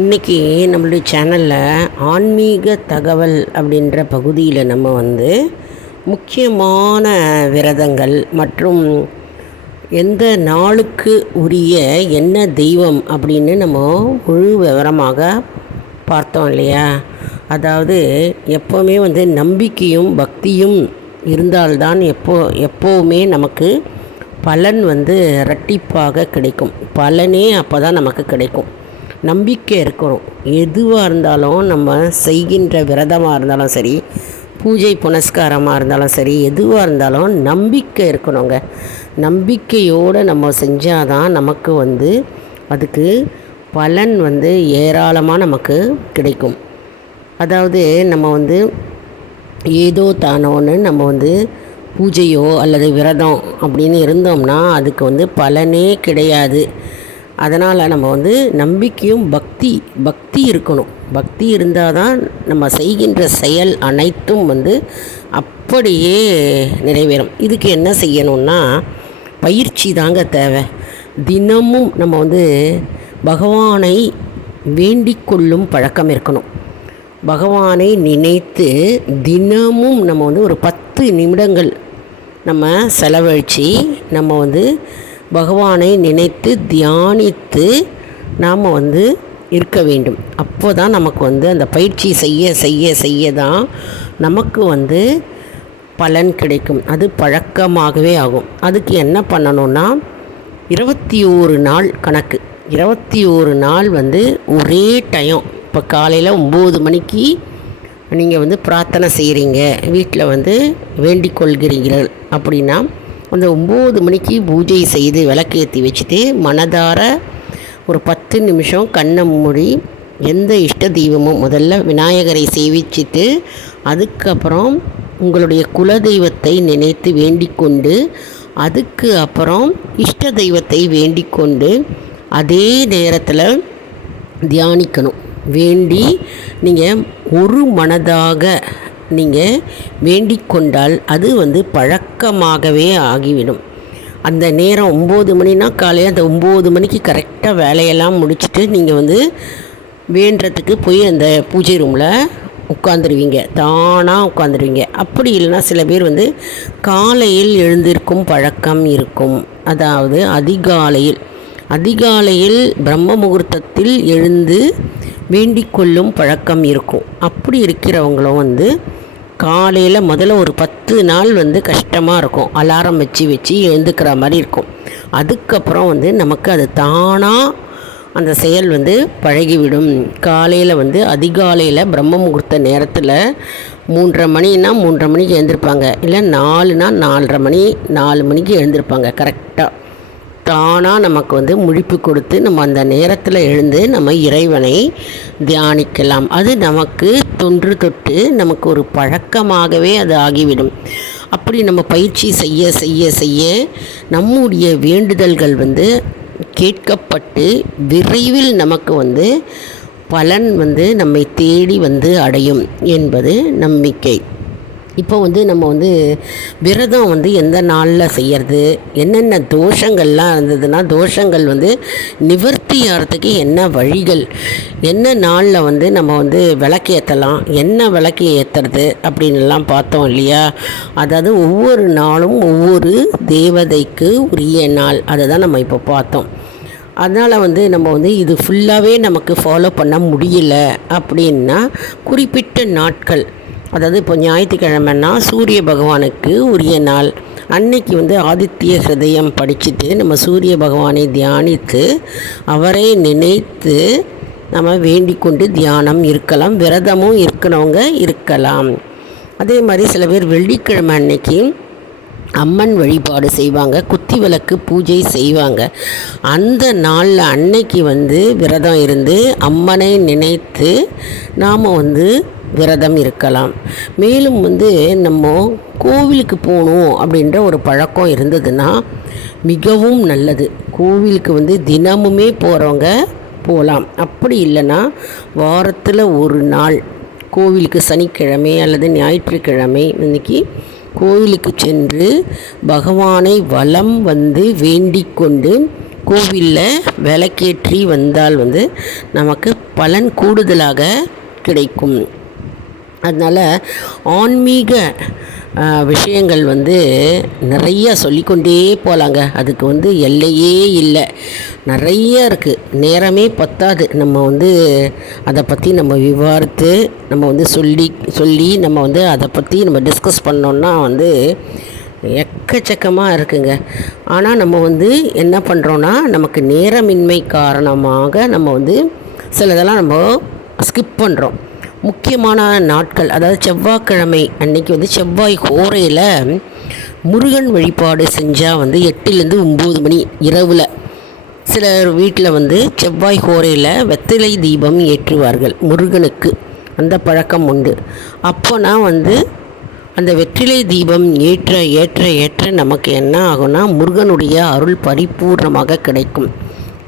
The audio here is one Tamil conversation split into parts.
இன்றைக்கி நம்மளுடைய சேனலில் ஆன்மீக தகவல் அப்படின்ற பகுதியில் நம்ம முக்கியமான விரதங்கள் மற்றும் எந்த நாளுக்கு உரிய என்ன தெய்வம் அப்படின்னு நம்ம முழு விவரமாக பார்த்தோம் இல்லையா. அதாவது எப்போவுமே நம்பிக்கையும் பக்தியும் இருந்தால்தான் எப்போவுமே நமக்கு பலன் இரட்டிப்பாக கிடைக்கும். பலனே அப்போ தான் நமக்கு கிடைக்கும். நம்பிக்கை இருக்கணும். எதுவாக இருந்தாலும் நம்ம செய்கின்ற விரதமாக இருந்தாலும் சரி, பூஜை புனஸ்காரமாக இருந்தாலும் சரி, எதுவாக இருந்தாலும் நம்பிக்கை இருக்கணுங்க. நம்பிக்கையோடு நம்ம செஞ்சால் தான் நமக்கு அதுக்கு பலன் ஏராளமாக நமக்கு கிடைக்கும். அதாவது நம்ம ஏதோ தானோன்னு நம்ம பூஜையோ அல்லது விரதம் அப்படின்னு இருந்தோம்னா அதுக்கு பலனே கிடையாது. அதனால் நம்ம நம்பிக்கையும் பக்தி இருக்கணும். பக்தி இருந்தால் தான் நம்ம செய்கின்ற செயல் அனைத்தும் அப்படியே நிறைவேறும். இதுக்கு என்ன செய்யணும்னா பயிற்சி தாங்க தேவை. தினமும் நம்ம பகவானை வேண்டிக் கொள்ளும் பழக்கம் இருக்கணும். பகவானை நினைத்து தினமும் நம்ம ஒரு 10 நிமிடங்கள் நம்ம செலவழித்து நம்ம பகவானை நினைத்து தியானித்து நாம் இருக்க வேண்டும். அப்போ தான் நமக்கு அந்த பயிற்சி செய்ய தான் நமக்கு பலன் கிடைக்கும். அது பழக்கமாகவே ஆகும். அதுக்கு என்ன பண்ணணும்னா 21 நாள் கணக்கு. 21 நாள் ஒரே டைம். இப்போ காலையில் 9 மணிக்கு நீங்கள் பிரார்த்தனை செய்கிறீங்க, வீட்டில் வேண்டிக் கொள்கிறீர்கள் அப்படின்னா அந்த 9 மணிக்கு பூஜை செய்து விளக்கேற்றி வச்சுட்டு மனதார ஒரு 10 நிமிஷம் கண்ணை மூடி எந்த இஷ்ட தெய்வமும் முதல்ல விநாயகரை சேவிச்சுட்டு அதுக்கப்புறம் உங்களுடைய குலதெய்வத்தை நினைத்து வேண்டிக் கொண்டு அதுக்கு அப்புறம் இஷ்ட தெய்வத்தை வேண்டிக் கொண்டு அதே நேரத்தில் தியானிக்கணும். வேண்டி நீங்கள் ஒரு மனதாக நீங்கள் வேண்டிக் கொண்டால் அது பழக்கமாகவே ஆகிவிடும். அந்த நேரம் 9 மணினா காலையில் அந்த 9 மணிக்கு கரெக்டாக வேலையெல்லாம் முடிச்சுட்டு நீங்கள் வேண்டுறதுக்கு போய் அந்த பூஜை ரூமில் உட்காந்துருவீங்க. தானாக உட்காந்துருவீங்க. அப்படி இல்லைன்னா சில பேர் காலையில் எழுந்திருக்கும் பழக்கம் இருக்கும். அதாவது அதிகாலையில் பிரம்ம முகூர்த்தத்தில் எழுந்து வேண்டிக் கொள்ளும் பழக்கம் இருக்கும். அப்படி இருக்கிறவங்களும் காலையில் முதல்ல ஒரு 10 நாள் கஷ்டமாக இருக்கும். அலாரம் வச்சு எழுந்துக்கிற மாதிரி இருக்கும். அதுக்கப்புறம் நமக்கு அது தானாக அந்த செயல் பழகிவிடும். காலையில் அதிகாலையில் பிரம்ம முகூர்த்த நேரத்தில் 3:30 மணின்னா 3:30 மணிக்கு எழுந்திருப்பாங்க. இல்லை 4னா 4 மணிக்கு எழுந்திருப்பாங்க. கரெக்டாக தானாக நமக்கு முழிப்பு கொடுத்து நம்ம அந்த நேரத்தில் எழுந்து நம்ம இறைவனை தியானிக்கலாம். அது நமக்கு தொன்று தொட்டு நமக்கு ஒரு பழக்கமாகவே அது ஆகிவிடும். அப்படி நம்ம பயிற்சி செய்ய நம்முடைய வேண்டுதல்கள் கேட்கப்பட்டு விரைவில் நமக்கு பலன் நம்மை தேடி அடையும் என்பது நம்பிக்கை. இப்போ நம்ம விரதம் எந்த நாளில் செய்கிறது, என்னென்ன தோஷங்கள்லாம் இருந்ததுன்னா தோஷங்கள் நிவர்த்தி ஆகிறதுக்கு என்ன வழிகள், என்ன நாளில் நம்ம விளக்கு ஏற்றலாம், என்ன விளக்கு ஏற்றுறது அப்படின்லாம் பார்த்தோம் இல்லையா. அதாவது ஒவ்வொரு நாளும் ஒவ்வொரு தேவதைக்கு உரிய நாள், அதை தான் நம்ம இப்போ பார்த்தோம். அதனால் நம்ம இது ஃபுல்லாகவே நமக்கு ஃபாலோ பண்ண முடியல அப்படின்னா குறிப்பிட்ட நாட்கள், அதாவது இப்போ ஞாயிற்றுக்கிழமைன்னா சூரிய பகவானுக்கு உரிய நாள் அன்னைக்கு ஆதித்ய ஹிருதயம் படிச்சுட்டு நம்ம சூரிய பகவானை தியானித்து அவரை நினைத்து நம்ம வேண்டிக் கொண்டு தியானம் இருக்கலாம். விரதமும் இருக்கிறவங்க இருக்கலாம். அதே மாதிரி சில பேர் வெள்ளிக்கிழமை அன்னைக்கு அம்மன் வழிபாடு செய்வாங்க, குத்தி விளக்கு பூஜை செய்வாங்க. அந்த நாளில் அன்னைக்கு விரதம் இருந்து அம்மனை நினைத்து நாம் விரதம் இருக்கலாம். மேலும் நம்ம கோவிலுக்கு போகணும் அப்படின்ற ஒரு பழக்கம் இருந்ததுன்னா மிகவும் நல்லது. கோவிலுக்கு தினமுமே போகிறவங்க போகலாம். அப்படி இல்லைன்னா வாரத்தில் ஒரு நாள் கோவிலுக்கு சனிக்கிழமை அல்லது ஞாயிற்றுக்கிழமை இன்றைக்கி கோவிலுக்கு சென்று பகவானை வலம் வேண்டிக் கொண்டு கோவிலில் விளக்கேற்றி வந்தால் நமக்கு பலன் கூடுதலாக கிடைக்கும். அதனால் ஆன்மீக விஷயங்கள் நிறைய சொல்லிக்கொண்டே போகலாங்க. அதுக்கு எல்லையே இல்லை, நிறைய இருக்குது. நேரமே பத்தாது. நம்ம அதை பற்றி நம்ம விவாரித்து நம்ம சொல்லி நம்ம அதை பற்றி நம்ம டிஸ்கஸ் பண்ணோன்னா எக்கச்சக்கமாக இருக்குங்க. ஆனால் நம்ம என்ன பண்ணுறோன்னா, நமக்கு நேரமின்மை காரணமாக நம்ம சிலதெல்லாம் நம்ம ஸ்கிப் பண்ணுறோம். முக்கியமான நாட்கள், அதாவது செவ்வாய்க்கிழமை அன்னைக்கு செவ்வாய் ஹோரையில் முருகன் வழிபாடு செஞ்சால் 8லேருந்து 9 மணி இரவில் சிலர் வீட்டில் செவ்வாய் ஹோரையில் வெற்றிலை தீபம் ஏற்றுவார்கள். முருகனுக்கு அந்த பழக்கம் உண்டு. அப்போனா அந்த வெற்றிலை தீபம் ஏற்ற ஏற்ற ஏற்ற நமக்கு என்ன ஆகும்னா, முருகனுடைய அருள் பரிபூர்ணமாக கிடைக்கும்.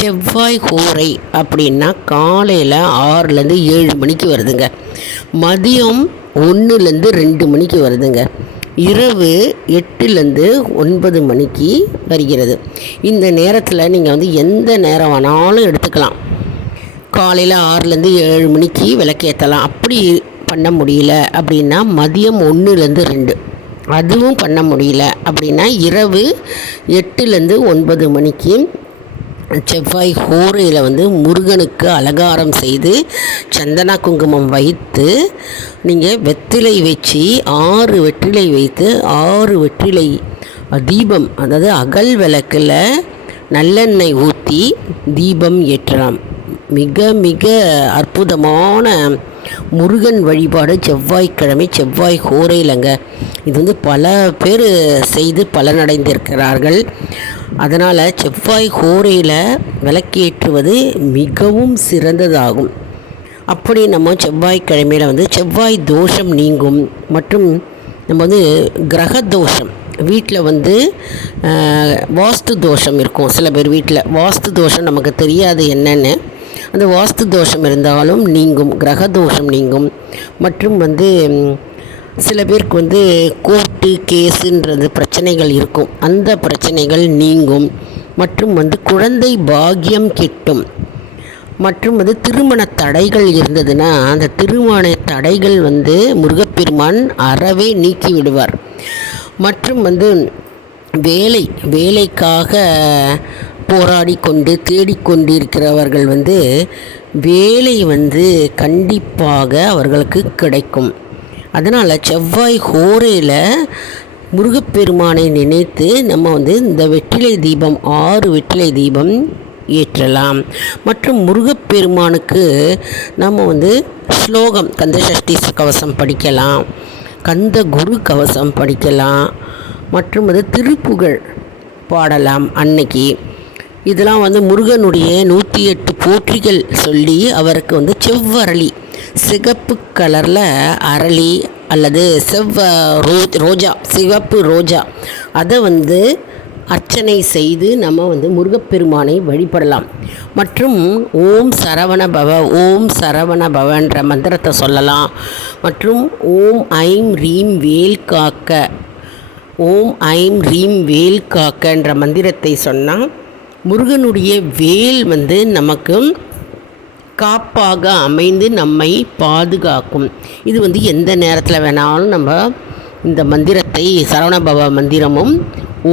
செவ்வாய் ஹோரை அப்படின்னா காலையில் 6லேருந்து 7 மணிக்கு வருதுங்க, மதியம் 1லேருந்து 2 மணிக்கு வருதுங்க, இரவு 8லேருந்து 9 மணிக்கு வருகிறது. இந்த நேரத்தில் நீங்கள் எந்த நேரம் வேணாலும் எடுத்துக்கலாம். காலையில் 6லேருந்து 7 மணிக்கு விளக்கேற்றலாம். அப்படி பண்ண முடியல அப்படின்னா மதியம் 1லேருந்து 2, அதுவும் பண்ண முடியல அப்படின்னா இரவு 8லேருந்து 9 மணிக்கு செவ்வாய் ஹோரையில் முருகனுக்கு அலங்காரம் செய்து சந்தன குங்குமம் வைத்து நீங்கள் வெற்றிலை வச்சு 6 வெற்றிலை வைத்து 6 வெற்றிலை தீபம், அதாவது அகல் விளக்கில் நல்லெண்ணெய் ஊற்றி தீபம் ஏற்றலாம். மிக மிக அற்புதமான முருகன் வழிபாடு செவ்வாய்க்கிழமை செவ்வாய் ஹோரையிலங்க. இது பல பேர் செய்து பலனடைந்திருக்கிறார்கள். அதனால் செவ்வாய் ஹோரையில் விளக்கேற்றுவது மிகவும் சிறந்ததாகும். அப்படி நம்ம செவ்வாய்க்கிழமையில் செவ்வாய் தோஷம் நீங்கும். மற்றும் நம்ம கிரக தோஷம், வீட்டில் வாஸ்து தோஷம் இருக்கும். சில பேர் வீட்டில் வாஸ்து தோஷம் நமக்கு தெரியாது என்னென்னு. அந்த வாஸ்து தோஷம் இருந்தாலும் நீங்கும், கிரக தோஷம் நீங்கும். மற்றும் சில பேருக்கு கோர்ட்டு கேஸுன்றது பிரச்சனைகள் இருக்கும், அந்த பிரச்சனைகள் நீங்கும். மற்றும் குழந்தை பாக்கியம் கிட்டும். மற்றும் திருமண தடைகள் இருந்ததுன்னா அந்த திருமண தடைகள் முருகப்பெருமான் அறவே நீக்கி விடுவார். மற்றும் வேலைக்காக போராடி கொண்டு தேடிக்கொண்டிருக்கிறவர்கள் வேலை கண்டிப்பாக அவர்களுக்கு கிடைக்கும். அதனால் செவ்வாய் ஹோரையில் முருகப்பெருமானை நினைத்து நம்ம இந்த வெற்றிலை தீபம் 6 வெற்றிலை தீபம் ஏற்றலாம். மற்றும் முருகப்பெருமானுக்கு நம்ம ஸ்லோகம் கந்தசஷ்டி கவசம் படிக்கலாம், கந்த குரு கவசம் படிக்கலாம், மற்றும் திருப்புகழ் பாடலாம் அன்னைக்கு. இதெல்லாம் முருகனுடைய 108 போற்றிகள் சொல்லி அவருக்கு செவ்வரளி, சிகப்பு கலரில் அரளி அல்லது ரோஜா, சிவப்பு ரோஜா, அதை அர்ச்சனை செய்து நம்ம முருகப்பெருமானை வழிபடலாம். மற்றும் ஓம் சரவண பவ, ஓம் சரவண பவன்ற மந்திரத்தை சொல்லலாம். மற்றும் ஓம் ஐம் ரீம் வேல் காக்க, ஓம் ஐம் ரீம் வேல் காக்கன்ற மந்திரத்தை சொன்னால் முருகனுடைய வேல் நமக்கு காப்பாக அமைந்து நம்மை பாதுகாக்கும். இது எந்த நேரத்தில் வேணாலும் நம்ம இந்த மந்திரத்தை, சரவணபவ மந்திரமும்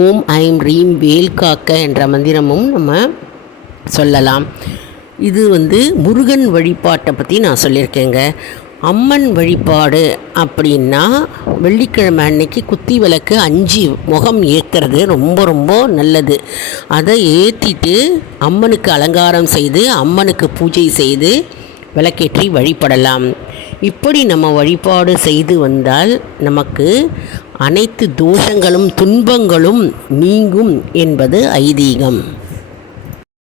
ஓம் ஐம் ரீம் வேல் காக்க என்ற மந்திரமும் நம்ம சொல்லலாம். இது முருகன் வழிபாட்டை பற்றி நான் சொல்லியிருக்கேங்க. அம்மன் வழிபாடு அப்படின்னா வெள்ளிக்கிழமை அன்னைக்கு குத்தி விளக்கு 5 முகம் ஏற்றுறது ரொம்ப ரொம்ப நல்லது. அதை ஏற்றிட்டு அம்மனுக்கு அலங்காரம் செய்து அம்மனுக்கு பூஜை செய்து விளக்கேற்றி வழிபடலாம். இப்படி நம்ம வழிபாடு செய்து வந்தால் நமக்கு அனைத்து தோஷங்களும் துன்பங்களும் நீங்கும் என்பது ஐதீகம்.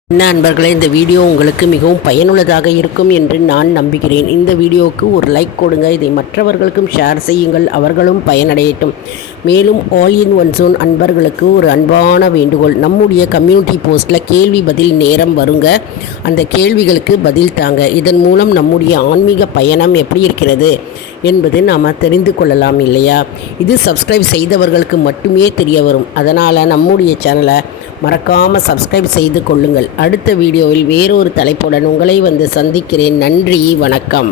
நண்பர்களே, இந்த வீடியோ உங்களுக்கு மிகவும் பயனுள்ளதாக இருக்கும் என்று நான் நம்புகிறேன். இந்த வீடியோவுக்கு ஒரு லைக் கொடுங்க, இதை மற்றவர்களுக்கும் ஷேர் செய்யுங்கள், அவர்களும் பயனடையட்டும். மேலும் ஆல் இன் ஒன் ஜோன் அன்பர்களுக்கு ஒரு அன்பான வேண்டுகோள், நம்முடைய கம்யூனிட்டி போஸ்ட்டில் கேள்வி பதில் நேரம் வருங்க, அந்த கேள்விகளுக்கு பதில் தாங்க. இதன் மூலம் நம்முடைய ஆன்மீக பயணம் எப்படி இருக்கிறது என்பது நாம் தெரிந்து கொள்ளலாம் இல்லையா? இது சப்ஸ்கிரைப் செய்தவர்களுக்கு மட்டுமே தெரிய வரும். அதனால் நம்முடைய சேனலை மறக்காமல் சப்ஸ்கிரைப் செய்து கொள்ளுங்கள். அடுத்த வீடியோவில் வேறொரு தலைப்புடன் உங்களை வந்து சந்திக்கிறேன். நன்றி, வணக்கம்.